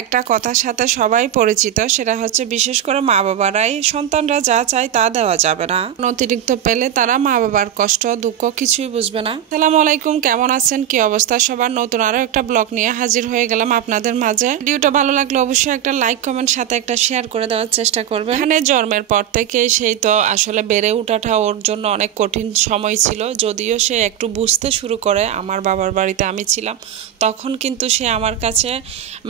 একটা কথার সাথে সবাই পরিচিত, সেটা হচ্ছে বিশেষ করে মা বাবারাই সন্তানরা যা চায় তা দেওয়া যাবে না। অতিরিক্ত পেলে তারা মা বাবার কষ্ট দুঃখ কিছুই বুঝবে না। আসসালামু আলাইকুম, কেমন আছেন, কি অবস্থা সবার? নতুন আরো একটা ব্লগ নিয়ে হাজির হয়ে গেলাম আপনাদের মাঝে। ভিডিওটা ভালো লাগলে অবশ্যই একটা লাইক কমেন্ট সাথে একটা শেয়ার করে দেওয়ার চেষ্টা করবেন। এখানে জন্মের পর থেকে সেই তো আসলে বেড়ে ওঠাটা ওর জন্য অনেক কঠিন সময় ছিল। যদিও সে একটু বুঝতে শুরু করে, আমার বাবার বাড়িতে আমি ছিলাম তখন কিন্তু সে আমার কাছে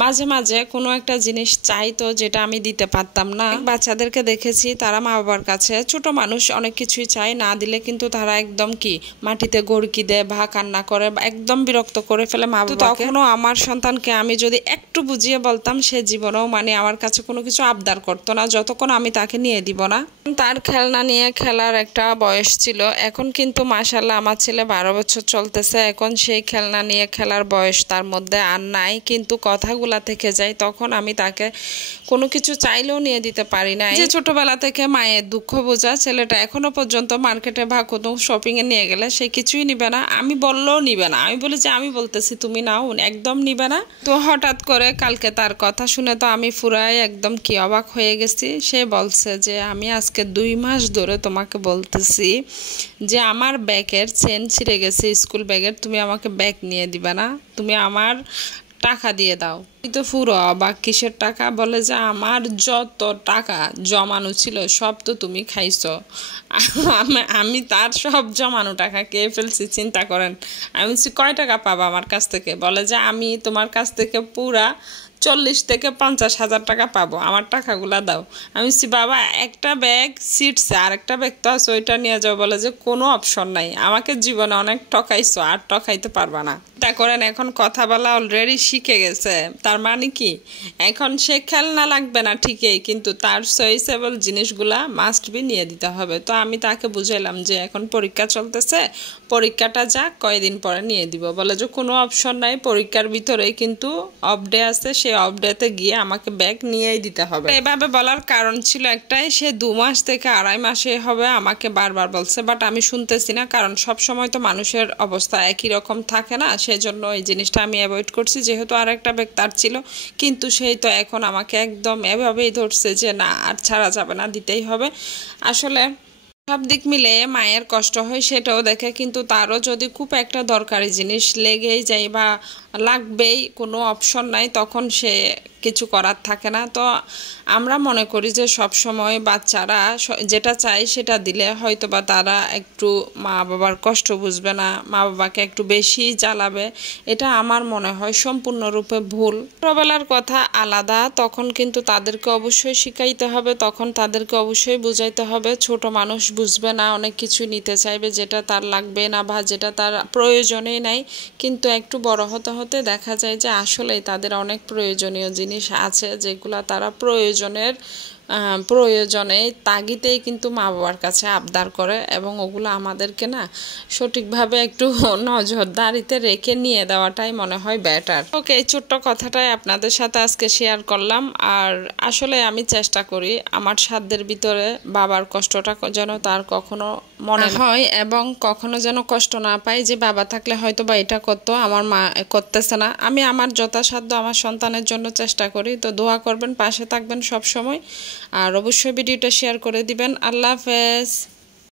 মাঝে মাঝে কোনো একটা জিনিস চাইতো যেটা আমি দিতে পারতাম না। বাচ্চাদেরকে দেখেছি তারা মা বাবার কাছে, ছোট মানুষ অনেক কিছুই চায়, না দিলে কিন্তু তারা একদম কি মাটিতে গড়কি দেয় বা কান্না করে, একদম বিরক্ত করে ফেলে মা বাবা। তখনও আমার সন্তানকে আমি যদি একটু বুঝিয়ে বলতাম, সে জীবনেও মানে আমার কাছে কোনো কিছু আবদার করতো না যতক্ষণ আমি তাকে নিয়ে দিব না। তার খেলনা নিয়ে খেলার একটা বয়স ছিল। এখন কিন্তু মাশাআল্লাহ আমার ছেলে 12 বছর চলতেছে, এখন সেই খেলনা নিয়ে খেলার বয়স তার মধ্যে আর নাই, কিন্তু কথাগুলা থেকে যায়। তখন আমি তাকে কোনো কিছু চাইলেও নিয়ে দিতে পারি না। যে ছোটবেলা থেকে মায়ের দুঃখ বোঝা ছেলেটা এখনো পর্যন্ত মার্কেটে বা কোনো শপিংয়ে নিয়ে গেলে সে কিছুই নিবে না, আমি বললেও নিবে না। আমি বলি যে আমি বলতেছি তুমি নাও, একদম নিবে না। তো হঠাৎ করে কালকে তার কথা শুনে তো আমি পুরাই একদম কি অবাক হয়ে গেছি। সে বলছে যে আমি আজকে 2 মাস ধরে তোমাকে বলতেছি যে আমার ব্যাগের চেন ছিঁড়ে গেছে, স্কুল ব্যাগের, তুমি আমাকে ব্যাগ নিয়ে দিবে না, তুমি আমার টাকা দিয়ে দাও। তো পুরো অবাক, কিসের টাকা? বলে যে আমার যত টাকা জমানো ছিল সব তো তুমি খাইছো। আমি তার সব জমানো টাকা খেয়ে ফেলছি, চিন্তা করেন। আমি বলছি কয় টাকা পাবা আমার কাছ থেকে? বলে যে আমি তোমার কাছ থেকে পুরা 40 থেকে 50 হাজার টাকা পাবো, আমার টাকাগুলা দাও। আমি বলছি বাবা একটা ব্যাগ সিটছে, আর একটা ব্যাগ তো আছে, ওইটা নিয়ে যাও। বলে যে কোনো অপশন নাই, আমাকে জীবনে অনেক ঠকাইছো, আর ঠকাইতে পারবা না। তা করেন এখন কথা বলা অলরেডি শিখে গেছে। তার মানে কি এখন সে খেলনা লাগবে না ঠিকই, কিন্তু তার চয়েসেবল জিনিসগুলা মাস্ট বি নিয়ে দিতে হবে। তো আমি তাকে বুঝাইলাম যে এখন পরীক্ষা চলতেছে, পরীক্ষাটা যাক, কয়েকদিন পরে নিয়ে দিব। বলে যে কোনো অপশন নাই, পরীক্ষার ভিতরেই কিন্তু অফ ডে আছে, সেই অফ ডেতে গিয়ে আমাকে ব্যাগ নিয়েই দিতে হবে। এভাবে বলার কারণ ছিল একটাই, সে 2 মাস থেকে 2.5 মাসে হবে আমাকে বারবার বলছে, বাট আমি শুনতেছি না, কারণ সব সময় তো মানুষের অবস্থা একই রকম থাকে না। সেজন্য এই জিনিসটা আমি অ্যাভয়েড করছি। যেহেতু আর একটা ব্যাগ তার ছিল, কিন্তু সেই তো এখন আমাকে একদম এভাবেই ধরছে যে না, আর ছাড়া যাবে না, দিতেই হবে। আসলে সব দিক মিলে মায়ের কষ্ট হয় সেটাও দেখে, কিন্তু তারও যদি খুব একটা দরকারি জিনিস লেগেই যায় বা লাগবেই, কোনো অপশন নাই, তখন সে কিছু করার থাকে না। তো আমরা মনে করি যে সব সময় বাচ্চারা যেটা চায় সেটা দিলে হয়তো বা তারা একটু মা বাবার কষ্ট বুঝবে না, মা বাবাকে একটু বেশি জ্বালাবে। এটা আমার মনে হয় সম্পূর্ণরূপে ভুল। ছোটবেলার কথা আলাদা, তখন কিন্তু তাদেরকে অবশ্যই শিখাইতে হবে, তখন তাদেরকে অবশ্যই বুঝাইতে হবে। ছোট মানুষ বুঝবে না, অনেক কিছু নিতে চাইবে যেটা তার লাগবে না বা যেটা তার প্রয়োজনেই নাই, কিন্তু একটু বড় হতে হতে দেখা যায় যে আসলেই তাদের অনেক প্রয়োজনীয় জিনিস আছে যেগুলা তারা প্রয়োজনে তাগিদেই কিন্তু মা বাবার কাছে আবদার করে, এবং ওগুলো আমাদেরকে না সঠিকভাবে একটু নজরদারিতে রেখে নিয়ে দেওয়াটাই মনে হয় বেটার। ওকে, এই ছোট্ট কথাটাই আপনাদের সাথে আজকে শেয়ার করলাম। আর আসলে আমি চেষ্টা করি আমার সাধ্যের ভিতরে বাবার কষ্টটা যেন তার কখনো মনে হয়, এবং কখনো যেন কষ্ট না পাই যে বাবা থাকলে হয়তো বা এটা করতো, আমার মা করতেছে না। আমি আমার যথাসাধ্য আমার সন্তানের জন্য চেষ্টা করি। তো দোয়া করবেন, পাশে থাকবেন সব সময়, আর অবশ্যই ভিডিওটা শেয়ার করে দিবেন। আল্লাহ হাফেজ।